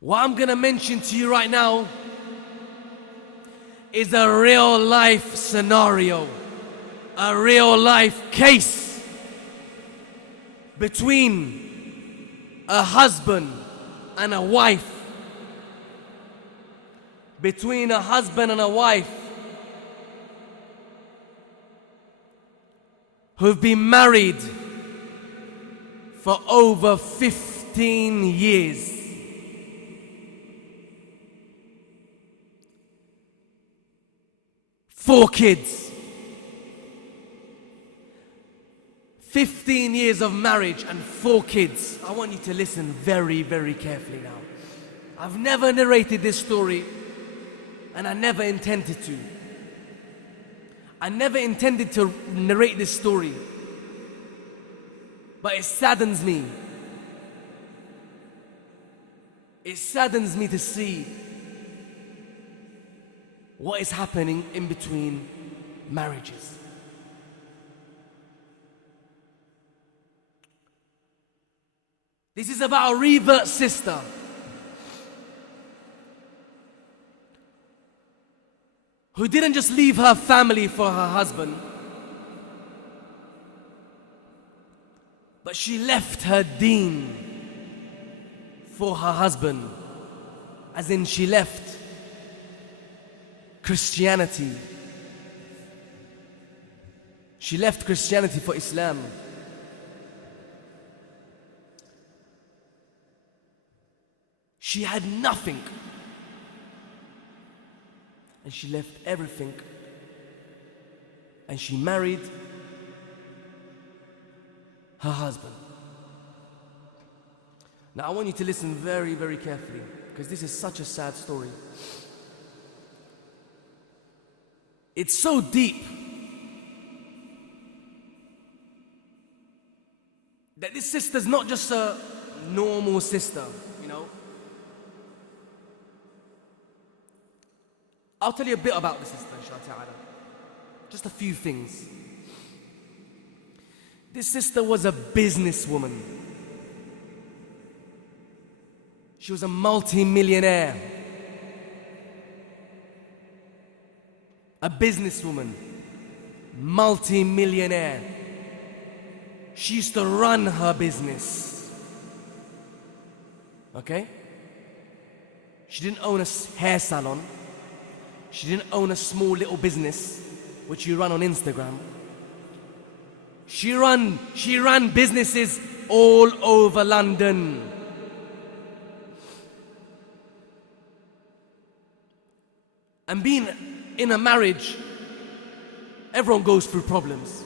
What I'm going to mention to you right now is a real life scenario, a real life case between a husband and a wife. Between a husband and a wife who've been married for over 15 years. Four kids. 15 years of marriage and 4 kids. I want you to listen very, very carefully now. I've never narrated this story, and I never intended to. I never intended to narrate this story, but it saddens me. It saddens me to see what is happening in between marriages. This is about a revert sister who didn't just leave her family for her husband, but she left her deen for her husband. As in, she left Christianity. She left Christianity for Islam. She had nothing, and she left everything, and she married her husband. Now I want you to listen very, very carefully, because this is such a sad story. It's so deep that this sister's not just a normal sister, you know. I'll tell you a bit about the sister, inshallah. Just a few things. This sister was a businesswoman. She was a multi-millionaire. A businesswoman, multi-millionaire. She used to run her business. Okay? She didn't own a hair salon. She didn't own a small little business which you run on Instagram. She ran businesses all over London. And being in a marriage, everyone goes through problems.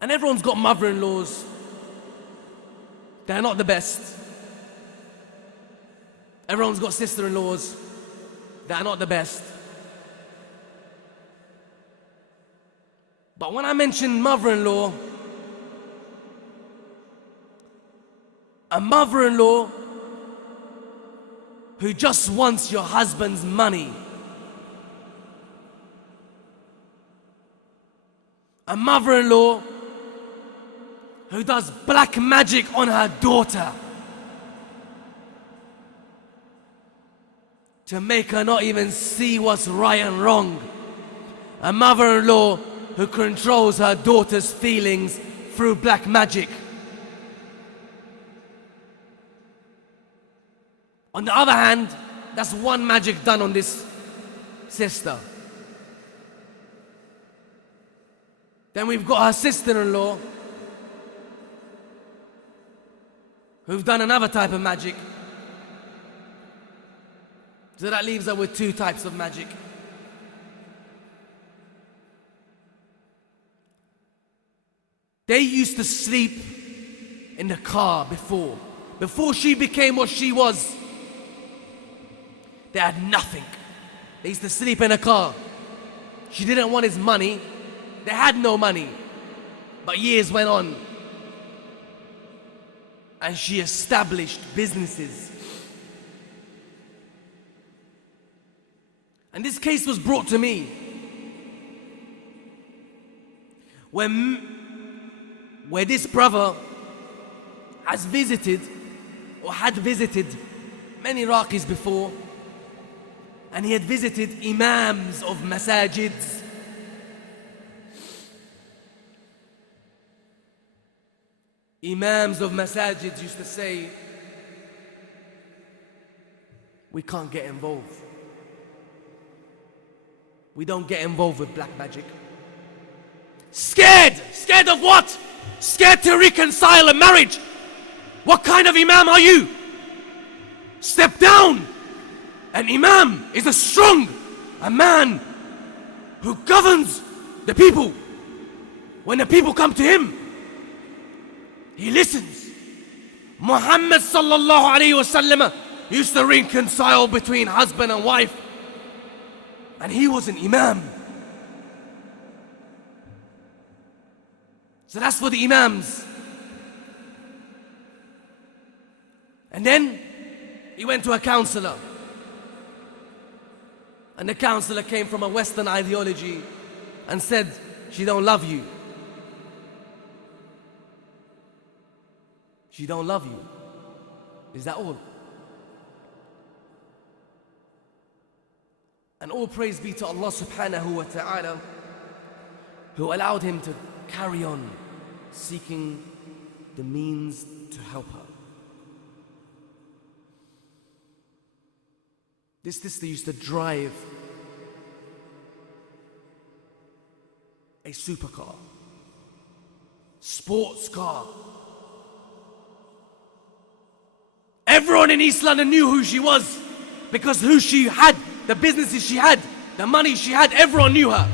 And everyone's got mother-in-laws. They're not the best. Everyone's got sister-in-laws. They're not the best. But when I mention mother-in-law, a mother-in-law who just wants your husband's money. A mother-in-law who does black magic on her daughter to make her not even see what's right and wrong. A mother-in-law who controls her daughter's feelings through black magic. On the other hand, that's one magic done on this sister. Then we've got her sister-in-law who've done another type of magic. So that leaves her with 2 types of magic. They used to sleep in the car before she became what she was. They had nothing. They used to sleep in a car. She didn't want his money. They had no money. But years went on, and she established businesses. And this case was brought to me where this brother has visited or had visited many Iraqis before, and he had visited imams of masajids. Imams of masajids used to say, we can't get involved. We don't get involved with black magic. Scared! Scared of what? Scared to reconcile a marriage. What kind of imam are you? Step down! An imam is a man who governs the people. When the people come to him, he listens. Muhammad sallallahu alayhi wasallam used to reconcile between husband and wife, and he was an imam. So that's for the imams. And then he went to a counselor, and the counselor came from a Western ideology and said, she don't love you. She don't love you. Is that all? And all praise be to Allah subhanahu wa ta'ala, who allowed him to carry on seeking the means to help her. This sister used to drive a supercar, sports car. Everyone in East London knew who she was, because who she had, the businesses she had, the money she had, everyone knew her.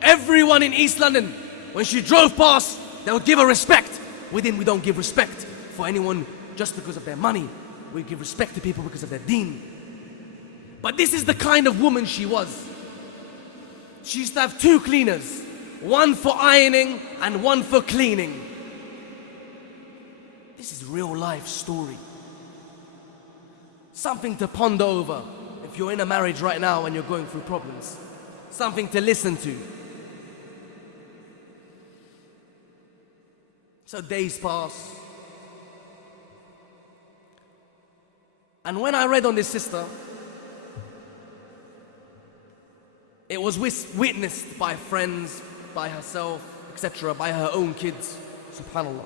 Everyone in East London, when she drove past, they would give her respect. Within, we don't give respect for anyone just because of their money. We give respect to people because of their deen. But this is the kind of woman she was. She used to have 2 cleaners, one for ironing and one for cleaning. This is real life story. Something to ponder over if you're in a marriage right now and you're going through problems. Something to listen to. So days pass. And when I read on this sister, it was witnessed by friends, by herself, etc., by her own kids. Subhanallah.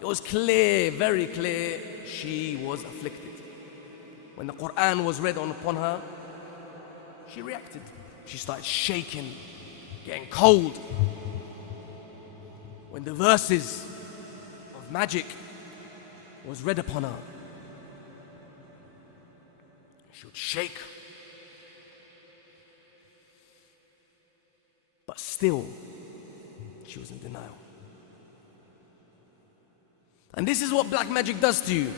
It was clear, very clear, she was afflicted. When the Qur'an was read upon her, she reacted. She started shaking, getting cold. When the verses of magic was read upon her, she would shake. But still, she was in denial. And this is what black magic does to you.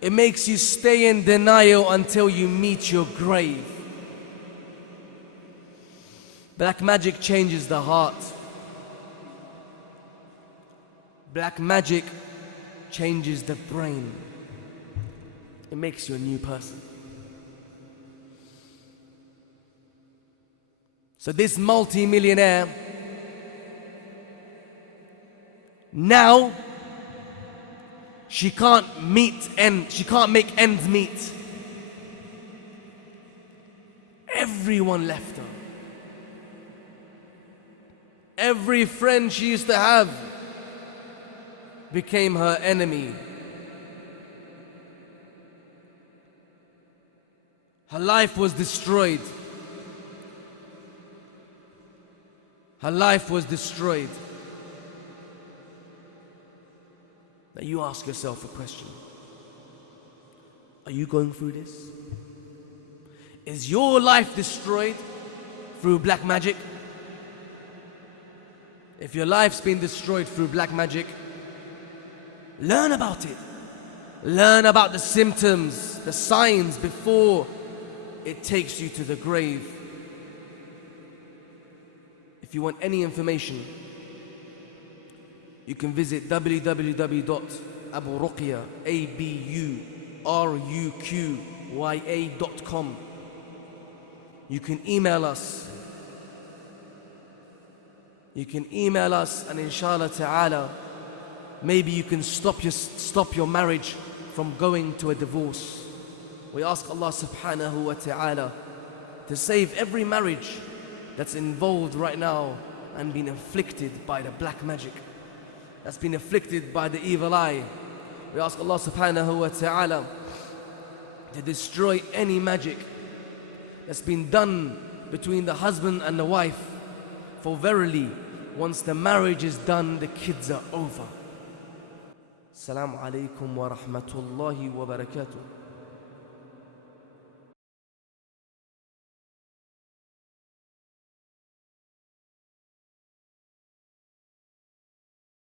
It makes you stay in denial until you meet your grave. Black magic changes the heart. Black magic changes the brain. It makes you a new person. So this multi-millionaire now she can't make ends meet. Everyone left her. Every friend she used to have became her enemy. Her life was destroyed. Her life was destroyed. Now you ask yourself a question. Are you going through this? Is your life destroyed through black magic? If your life's been destroyed through black magic, learn about it. Learn about the symptoms, the signs before it takes you to the grave. If you want any information, you can visit www.aburuqya.com. You can email us. And inshallah ta'ala, maybe you can stop your marriage from going to a divorce. We ask Allah subhanahu wa ta'ala to save every marriage that's involved right now and been afflicted by the black magic, that's been afflicted by the evil eye. We ask Allah subhanahu wa ta'ala to destroy any magic that's been done between the husband and the wife. For verily, once the marriage is done, the kids are over. Assalamu alaikum wa rahmatullahi wa barakatuh.